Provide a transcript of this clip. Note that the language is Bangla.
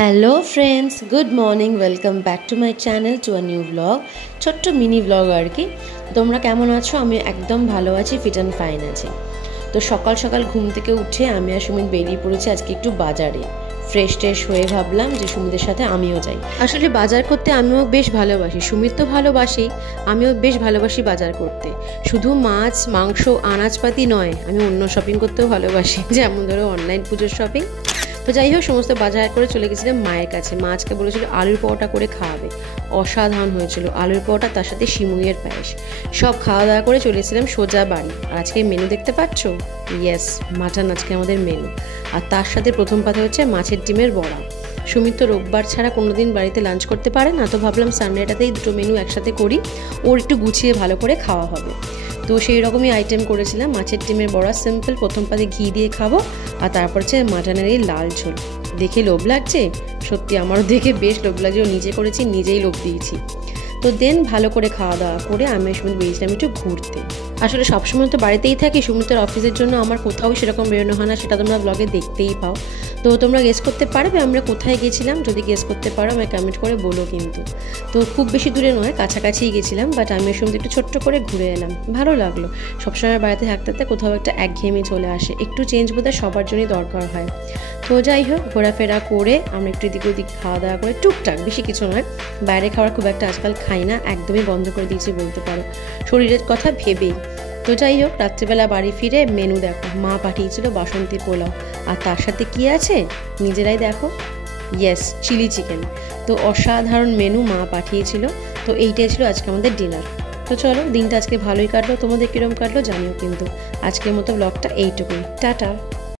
Hello friends, good morning. Welcome back to my channel, to a new blog, ছোট্ট মিনি ব্লগ আর কি। তোমরা কেমন আছো? আমি একদম ভালো আছি, ফিট অ্যান্ড ফাইন আছি। তো সকাল সকাল ঘুম থেকে উঠে আমি আর সুমিত বেরিয়ে পড়েছি আজকে একটু বাজারে। ফ্রেশ ট্রেশ হয়ে ভাবলাম যে সুমিতের সাথে আমিও যাই। আসলে বাজার করতে আমিও বেশ ভালোবাসি, সুমিত তো ভালোবাসি, আমিও বেশ ভালোবাসি বাজার করতে। শুধু মাছ মাংস আনাজপাতি নয়, আমি অন্য শপিং করতেও ভালোবাসি, যেমন ধরো অনলাইন পুজোর শপিং। তো যাই হোক, সমস্ত বাজার করে চলে গেছিলাম মায়ের কাছে। মা আজকে বলেছিল আলুর পরোটা করে খাওয়াবে, অসাধারণ হয়েছিল আলুর পরোটা, তার সাথে শিমুইয়ের পায়েস। সব খাওয়া দাওয়া করে চলে এসেছিলাম সোজা বাড়ি। আর আজকে মেনু দেখতে পাচ্ছ, ইয়েস, মাটন আজকে আমাদের মেনু। আর তার সাথে প্রথম পাতে হচ্ছে মাছের ডিমের বড়া। সুমিত তো রোববার ছাড়া কোনো দিন বাড়িতে লাঞ্চ করতে পারে না, তো ভাবলাম সানডেটাতেই দুটো মেনু একসাথে করি, ওর একটু গুছিয়ে ভালো করে খাওয়া হবে। তো সেই রকমই আইটেম করেছিলাম, মাছের ডিমের বড়া সিম্পল, প্রথম পাতে ঘি দিয়ে খাবো, আর তারপর হচ্ছে মাটনের এই লাল ঝোল। দেখে লোভ লাগছে, সত্যি আমারও দেখে বেশ লোভ লাগছে, নিজে করেছি নিজেই লোভ দিয়েছি। তো দেন ভালো করে খাওয়া দাওয়া করে আমি সুমিত বেরিয়েছিলাম একটু ঘুরতে। আসলে সবসময় তো বাড়িতেই থাকি, সুমিতের অফিসের জন্য আমার কোথাও সেরকম বেরোনো হয় না, সেটা তোমরা ব্লগে দেখতেই পাও। তো তোমরা গেস করতে পারবে আমরা কোথায় গেছিলাম? যদি গেস করতে পারো আমায় কমেন্ট করে বলো কিন্তু। তো খুব বেশি দূরে নয়, কাছাকাছিই গেছিলাম, বাট আমি সুমিত একটু ছোট্ট করে ঘুরে এলাম, ভালো লাগলো। সবসময় বাড়িতে থাকতে থাকতে কোথাও একটা একঘেয়েমি চলে আসে, একটু চেঞ্জ বোধহয় সবার জন্যই দরকার হয়। তো যাই হোক, ঘোরাফেরা করে আমরা একটু এদিক ওদিক খাওয়া দাওয়া করে টুকটাক, বেশি কিছু নয়, বাইরে খাওয়ার খুব একটা আজকাল খাই না, একদমই বন্ধ করে দিয়েছি বলতে পারো, শরীরের কথা ভেবেই। তো যাই হোক, রাত্রিবেলা বাড়ি ফিরে মেনু দেখো, মা পাঠিয়েছিল বাসন্তী পোলাও, আর তার সাথে কি আছে নিজেরাই দেখো, ইয়েস, চিলি চিকেন। তো অসাধারণ মেনু মা পাঠিয়েছিল। তো এইটাই ছিল আজকে আমাদের ডিনার। তো চলো, দিনটা আজকে ভালোই কাটলো, তোমাদের কীরকম কাটলো জানিও কিন্তু। আজকের মতো ব্লগটা এইটুকুই, টাটা।